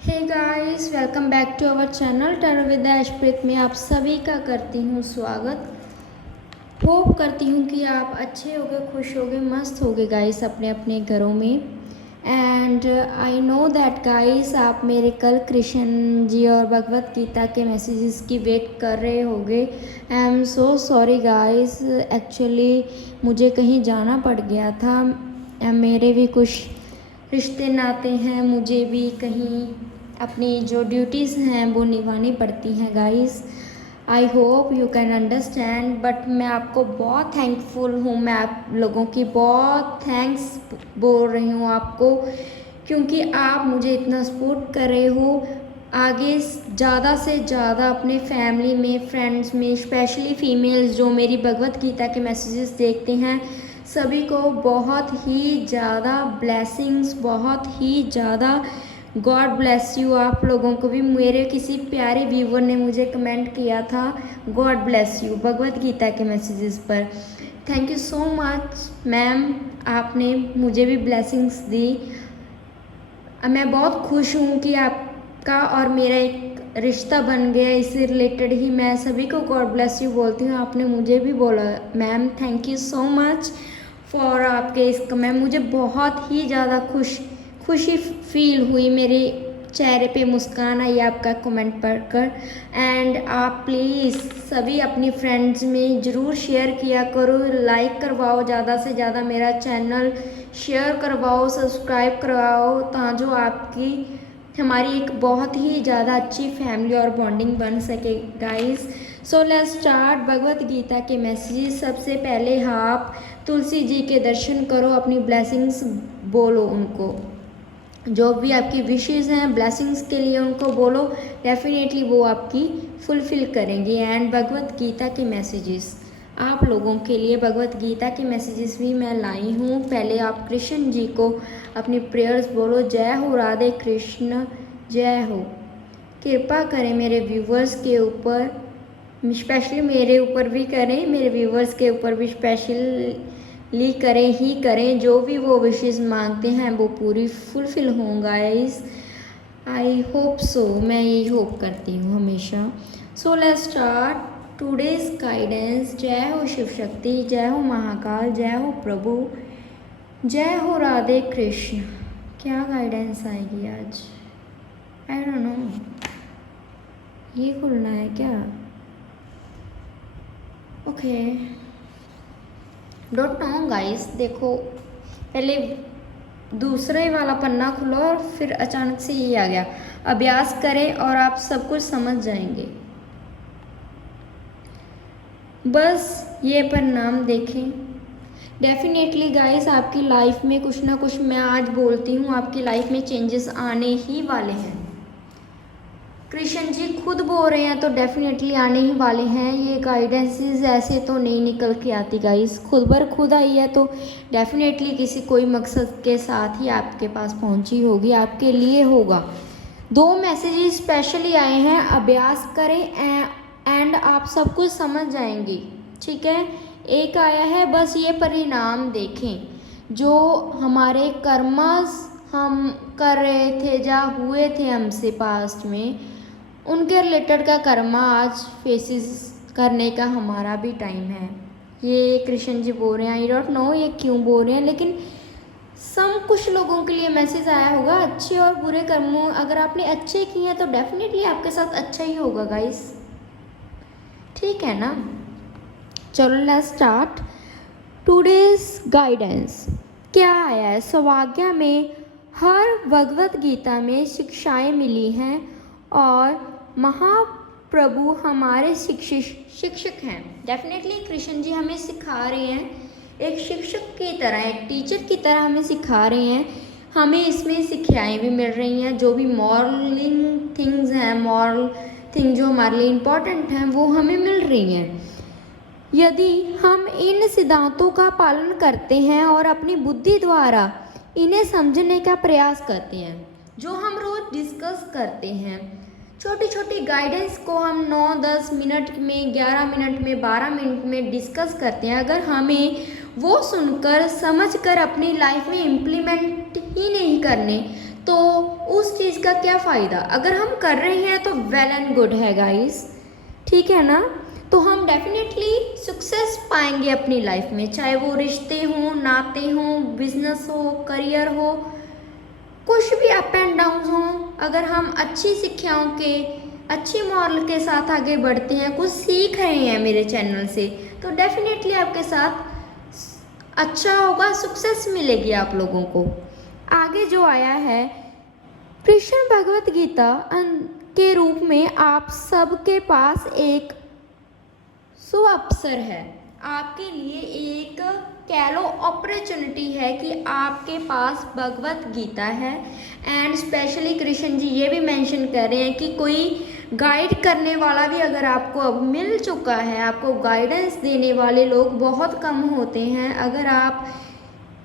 Hey guys, welcome back to our channel tarot with Ashpreet में आप सभी का करती हूँ स्वागत। होप करती हूँ कि आप अच्छे होगे, खुश होगे, मस्त होगे गाइस अपने अपने घरों में। And I know that guys आप मेरे कल कृष्ण जी और भगवत गीता के मैसेजेस की वेट कर रहे होगे। I am so sorry guys, actually मुझे कहीं जाना पड़ गया था। मेरे भी कुछ रिश्ते नाते हैं, मुझे भी कहीं अपनी जो ड्यूटीज़ हैं वो निभानी पड़ती हैं guys. I hope you can understand, but मैं आपको बहुत थैंकफुल हूँ। मैं आप लोगों की बहुत थैंक्स बोल रही हूँ आपको, क्योंकि आप मुझे इतना सपोर्ट कर रहे हो। आगे ज़्यादा से ज़्यादा अपने फैमिली में, फ्रेंड्स में, स्पेशली फीमेल्स जो मेरी भगवत गीता के मैसेजेस देखते हैं, सभी को बहुत ही ज़्यादा ब्लेसिंग्स, बहुत ही ज़्यादा गॉड ब्लेस यू। आप लोगों को भी, मेरे किसी प्यारे व्यूवर ने मुझे कमेंट किया था God bless you Bhagavad Gita के मैसेजेस पर। Thank you so much ma'am, आपने मुझे भी ब्लेसिंग्स दी। मैं बहुत खुश हूँ कि आपका और मेरा एक रिश्ता बन गया। इससे रिलेटेड ही मैं सभी को गॉड ब्लेस यू बोलती हूँ। आपने मुझे भी बोला ma'am, thank you so much for आपके इस कमेंट। मुझे बहुत ही ज़्यादा खुशी फील हुई, मेरे चेहरे पे मुस्कान आई आपका कमेंट पढ़कर। एंड आप प्लीज़ सभी अपनी फ्रेंड्स में ज़रूर शेयर किया करो, लाइक करवाओ ज़्यादा से ज़्यादा मेरा चैनल, शेयर करवाओ, सब्सक्राइब करवाओ, ताकि आपकी हमारी एक बहुत ही ज़्यादा अच्छी फैमिली और बॉन्डिंग बन सके guys. So let's start Bhagavad Gita के मैसेजेस। सबसे पहले आप तुलसी जी के दर्शन करो, अपनी ब्लेसिंग्स बोलो उनको, जो भी आपकी विशेस हैं ब्लेसिंग्स के लिए उनको बोलो, डेफिनेटली वो आपकी फुलफिल करेंगे। एंड भगवत गीता के मैसेजेस आप लोगों के लिए, भगवत गीता के मैसेजेस भी मैं लाई हूँ। पहले आप कृष्ण जी को अपनी प्रेयर्स बोलो। जय हो राधे कृष्ण, जय हो। कृपा करें मेरे व्यूवर्स के ऊपर, स्पेशली मेरे ऊपर भी करें, मेरे व्यूवर्स के ऊपर भी स्पेशली करें ही करें। जो भी वो विशेस मांगते हैं वो पूरी फुलफिल हों गाइस। आई होप सो, मैं यही होप करती हूँ हमेशा। So let's start today's guidance. जय हो शिव शक्ति, जय हो महाकाल, जय हो प्रभु, जय हो राधे कृष्ण। क्या गाइडेंस आएगी आज? आई डोंट नो, ये खुलना है क्या? Okay, don't know guys. देखो, पहले दूसरे वाला पन्ना खुलो और फिर अचानक से ये आ गया। अभ्यास करें और आप सब कुछ समझ जाएंगे। बस ये परिणाम देखें। डेफिनेटली गाइस आपकी लाइफ में कुछ ना कुछ, मैं आज बोलती हूँ, आपकी लाइफ में चेंजेस आने ही वाले हैं। कृष्ण जी खुद बोल रहे हैं तो डेफिनेटली आने ही वाले हैं। ये गाइडेंसेस ऐसे तो नहीं निकल के आती गाइस, खुद बर खुद आई है तो डेफिनेटली किसी कोई मकसद के साथ ही आपके पास पहुंची होगी, आपके लिए होगा। दो मैसेजेस स्पेशली आए हैं, अभ्यास करें एंड आप सब कुछ समझ जाएंगे, ठीक है। एक आया है, बस ये परिणाम देखें, जो हमारे कर्मस हम कर रहे थे, जहाँ हुए थे हमसे पास्ट में, उनके रिलेटेड का कर्मा आज फेसिस करने का हमारा भी टाइम है। ये कृष्ण जी बोल रहे हैं। आई डोंट नो ये क्यों बोल रहे हैं, लेकिन कुछ लोगों के लिए मैसेज आया होगा। अच्छे और बुरे कर्मों, अगर आपने अच्छे किए हैं तो डेफिनेटली आपके साथ अच्छा ही होगा गाइस, ठीक है ना। चलो लेट्स स्टार्ट टुडेज गाइडेंस। क्या आया है? स्वाज्ञा में हर भगवत गीता में शिक्षाएं मिली हैं और महाप्रभु हमारे शिक्षक हैं। डेफिनेटली कृष्ण जी हमें सिखा रहे हैं, एक शिक्षक की तरह, एक टीचर की तरह हमें सिखा रहे हैं। हमें इसमें शिक्षाएं भी मिल रही हैं, जो भी मॉरलिंग थिंग्स हैं, मॉरल थिंग जो हमारे लिए इम्पोर्टेंट हैं, वो हमें मिल रही हैं। यदि हम इन सिद्धांतों का पालन करते हैं और अपनी बुद्धि द्वारा इन्हें समझने का प्रयास करते हैं, जो हम रोज डिस्कस करते हैं, छोटी छोटी गाइडेंस को हम 9-10 मिनट में, 11 मिनट में, 12 मिनट में डिस्कस करते हैं, अगर हमें वो सुनकर समझकर अपनी लाइफ में इम्प्लीमेंट ही नहीं करने, तो उस चीज़ का क्या फ़ायदा। अगर हम कर रहे हैं तो वेल एंड गुड है गाइस, ठीक है ना। तो हम डेफिनेटली सक्सेस पाएंगे अपनी लाइफ में, चाहे वो रिश्ते हों, नाते हों, बिजनेस हो, करियर हो, कुछ भी अप एंड डाउन हों। अगर हम अच्छी शिक्षाओं के, अच्छी मॉरल के साथ आगे बढ़ते हैं, कुछ सीख रहे हैं मेरे चैनल से, तो डेफिनेटली आपके साथ अच्छा होगा, सक्सेस मिलेगी आप लोगों को। आगे जो आया है, कृष्ण भगवत गीता के रूप में आप सबके पास एक अवसर है, आपके लिए एक कह लो अपॉर्चुनिटी है कि आपके पास भगवत गीता है। एंड स्पेशली कृष्ण जी ये भी मेंशन कर रहे हैं कि कोई गाइड करने वाला भी अगर आपको अब मिल चुका है, आपको गाइडेंस देने वाले लोग बहुत कम होते हैं। अगर आप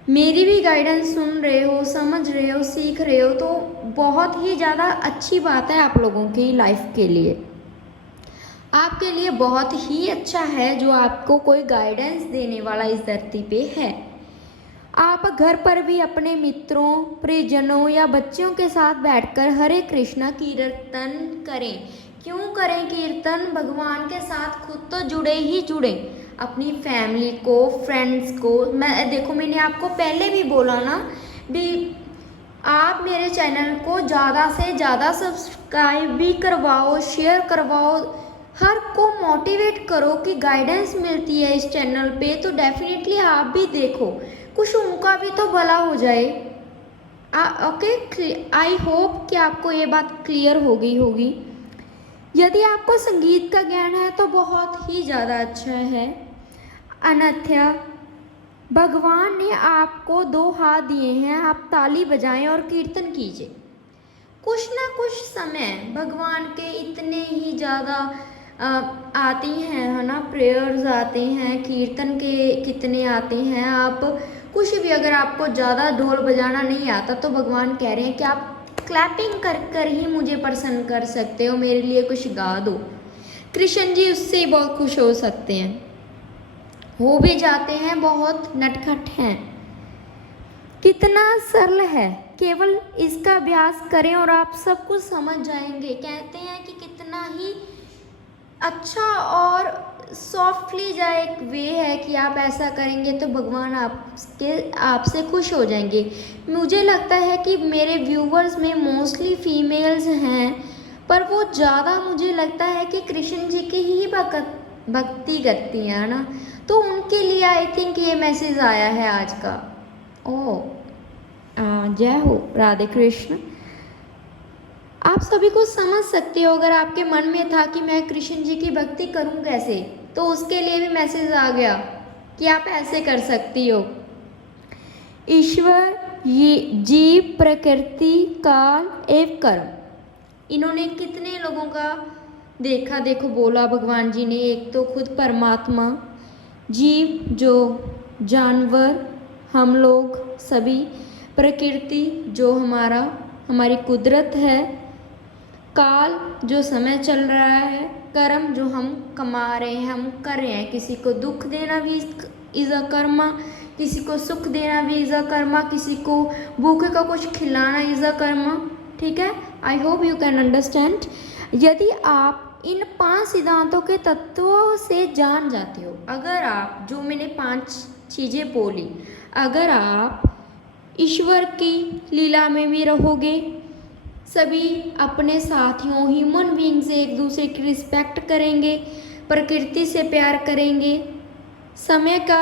मेरी भी गाइडेंस सुन रहे हो, समझ रहे हो, सीख रहे हो, तो बहुत ही ज़्यादा अच्छी बात है आप लोगों की लाइफ के लिए। आपके लिए बहुत ही अच्छा है जो आपको कोई गाइडेंस देने वाला इस धरती पे है। आप घर पर भी अपने मित्रों, परिजनों या बच्चों के साथ बैठकर हरे कृष्णा कीर्तन करें। क्यों करें कीर्तन? भगवान के साथ खुद तो जुड़े ही जुड़े, अपनी फैमिली को, फ्रेंड्स को। मैंने आपको पहले भी बोला ना भी, आप मेरे चैनल को ज़्यादा से ज़्यादा सब्सक्राइब भी करवाओ, शेयर करवाओ, हर को मोटिवेट करो कि गाइडेंस मिलती है इस चैनल पे, तो डेफिनेटली आप भी देखो, कुछ उनका भी तो भला हो जाए। ओके, आई होप कि आपको ये बात क्लियर हो गई होगी। यदि आपको संगीत का ज्ञान है तो बहुत ही ज़्यादा अच्छा है, अन्यथा भगवान ने आपको 2 हाथ दिए हैं, आप ताली बजाएं और कीर्तन कीजिए। कुछ ना कुछ समय भगवान के इतने ही ज़्यादा आती हैं, है ना, प्रेयर्स आते हैं, कीर्तन के कितने आते हैं। आप कुछ भी, अगर आपको ज़्यादा ढोल बजाना नहीं आता तो भगवान कह रहे हैं कि आप क्लैपिंग कर कर ही मुझे प्रसन्न कर सकते हो, मेरे लिए कुछ गा दो। कृष्ण जी उससे ही बहुत खुश हो सकते हैं, हो भी जाते हैं, बहुत नटखट हैं। कितना सरल है, केवल इसका अभ्यास करें और आप सब कुछ समझ जाएंगे। कहते हैं कि कितना ही अच्छा और सॉफ्टली जा एक वे है कि आप ऐसा करेंगे तो भगवान आपसे खुश हो जाएंगे। मुझे लगता है कि मेरे व्यूवर्स में मोस्टली फीमेल्स हैं, पर वो ज़्यादा मुझे लगता है कि कृष्ण जी की ही भक्ति करती हैं, ना, तो उनके लिए आई थिंक ये मैसेज आया है आज का। जय हो राधे कृष्ण। आप सभी को समझ सकते हो, अगर आपके मन में था कि मैं कृष्ण जी की भक्ति करूं कैसे, तो उसके लिए भी मैसेज आ गया कि आप ऐसे कर सकती हो। ईश्वर, ये जीव, प्रकृति, काल एवं कर्म, इन्होंने कितने लोगों का देखा, देखो बोला भगवान जी ने। एक तो खुद परमात्मा, जीव जो जानवर, हम लोग सभी, प्रकृति जो हमारी कुदरत है, काल जो समय चल रहा है, कर्म जो हम कमा रहे हैं, हम कर रहे हैं। किसी को दुख देना भी इज़ अ कर्मा, किसी को सुख देना भी इज़ अ कर्मा, किसी को भूखे का कुछ खिलाना इज़ अ कर्मा। ठीक है, I hope you can understand. यदि आप इन 5 सिद्धांतों के तत्वों से जान जाते हो, अगर आप, जो मैंने 5 चीज़ें बोली, अगर आप ईश्वर की लीला में भी रहोगे, सभी अपने साथियों, ह्यूमन बीइंग से एक दूसरे की रिस्पेक्ट करेंगे, प्रकृति से प्यार करेंगे, समय का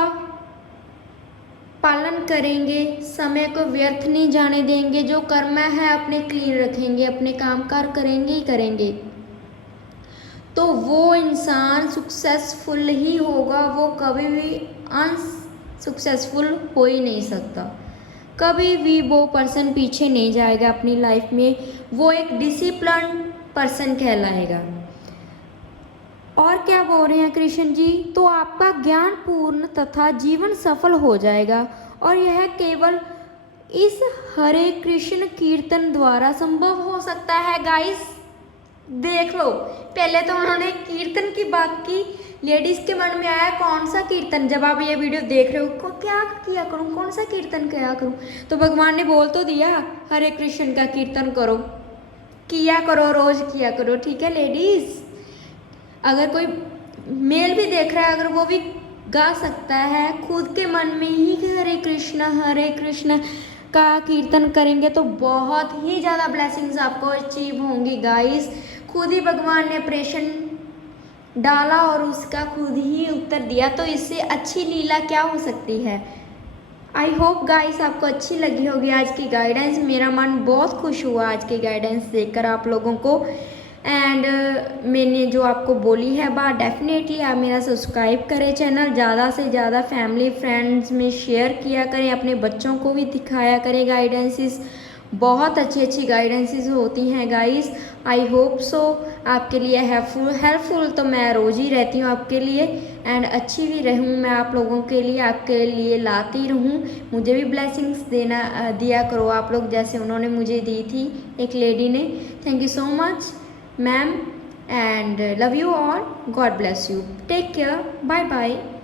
पालन करेंगे, समय को व्यर्थ नहीं जाने देंगे, जो कर्म है अपने क्लीन रखेंगे, अपने कामकाज करेंगे ही करेंगे, तो वो इंसान सक्सेसफुल ही होगा। वो कभी भी अनसक्सेसफुल हो ही नहीं सकता, कभी भी वो पर्सन पीछे नहीं जाएगा अपनी लाइफ में, वो एक डिसिप्लिन पर्सन कहलाएगा। और क्या बोल रहे हैं कृष्ण जी? तो आपका ज्ञान पूर्ण तथा जीवन सफल हो जाएगा, और यह केवल इस हरे कृष्ण कीर्तन द्वारा संभव हो सकता है गाइस। देख लो, पहले तो उन्होंने कीर्तन की बात की, लेडीज के मन में आया कौन सा कीर्तन। जब आप ये वीडियो देख रहे हो क्या किया करूं, कौन सा कीर्तन किया करूं, तो भगवान ने बोल तो दिया हरे कृष्ण का कीर्तन करो, किया करो, रोज किया करो, ठीक है लेडीज। अगर कोई मेल भी देख रहा है, अगर वो भी गा सकता है खुद के मन में ही कि हरे कृष्ण का कीर्तन करेंगे तो बहुत ही ज़्यादा ब्लेसिंग्स आपको अचीव होंगी गाइस। खुद ही भगवान ने प्रश्न डाला और उसका खुद ही उत्तर दिया, तो इससे अच्छी लीला क्या हो सकती है। आई होप गाइस आपको अच्छी लगी होगी आज की गाइडेंस। मेरा मन बहुत खुश हुआ आज की गाइडेंस देखकर आप लोगों को। एंड मैंने जो आपको बोली है बात, डेफिनेटली आप मेरा सब्सक्राइब करें चैनल, ज़्यादा से ज़्यादा फैमिली फ्रेंड्स में शेयर किया करें, अपने बच्चों को भी दिखाया करें गाइडेंसेस। बहुत अच्छी अच्छी गाइडेंसेस होती हैं गाइस। आई होप सो आपके लिए हेल्पफुल तो मैं रोज़ ही रहती हूँ आपके लिए, एंड अच्छी भी रहूँ मैं आप लोगों के लिए, आपके लिए लाती रहूँ। मुझे भी ब्लेसिंग्स दिया करो आप लोग, जैसे उन्होंने मुझे दी थी एक लेडी ने। Thank you so much ma'am, and love you all. God bless you. Take care. Bye bye.